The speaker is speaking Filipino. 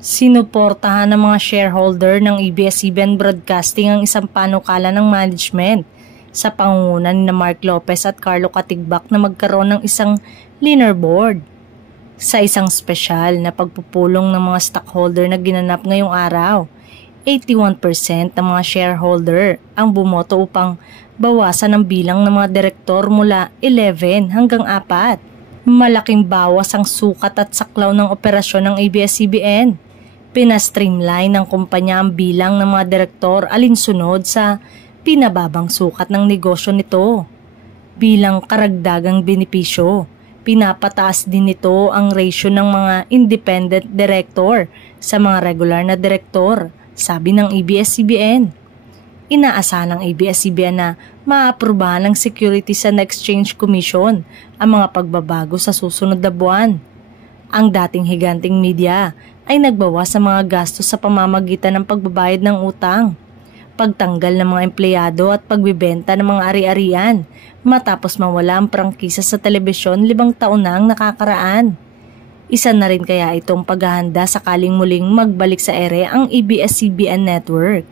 Sinuportahan ng mga shareholder ng ABS-CBN Broadcasting ang isang panukala ng management sa pangunguna ni Mark Lopez at Carlo Katigbak na magkaroon ng isang linear board. Sa isang spesyal na pagpupulong ng mga stockholder na ginanap ngayong araw, 81% ng mga shareholder ang bumoto upang bawasan ang bilang ng mga direktor mula 11 hanggang 4. Malaking bawas ang sukat at saklaw ng operasyon ng ABS-CBN. Pinastreamline ng kumpanya ang bilang ng mga direktor alinsunod sa pinababang sukat ng negosyo nito. Bilang karagdagang benepisyo, pinapataas din nito ang ratio ng mga independent director sa mga regular na direktor, sabi ng ABS-CBN. Inaasahan ng ABS-CBN na maaprubahan ng Securities and Exchange Commission ang mga pagbabago sa susunod na buwan. Ang dating higanting media ay nagbawas sa mga gastos sa pamamagitan ng pagbabayad ng utang, pagtanggal ng mga empleyado at pagbibenta ng mga ari-arian matapos mawala ang prangkisa sa telebisyon 5 taon na ang nakakaraan. Isa na rin kaya itong paghahanda sakaling muling magbalik sa ere ang ABS-CBN network.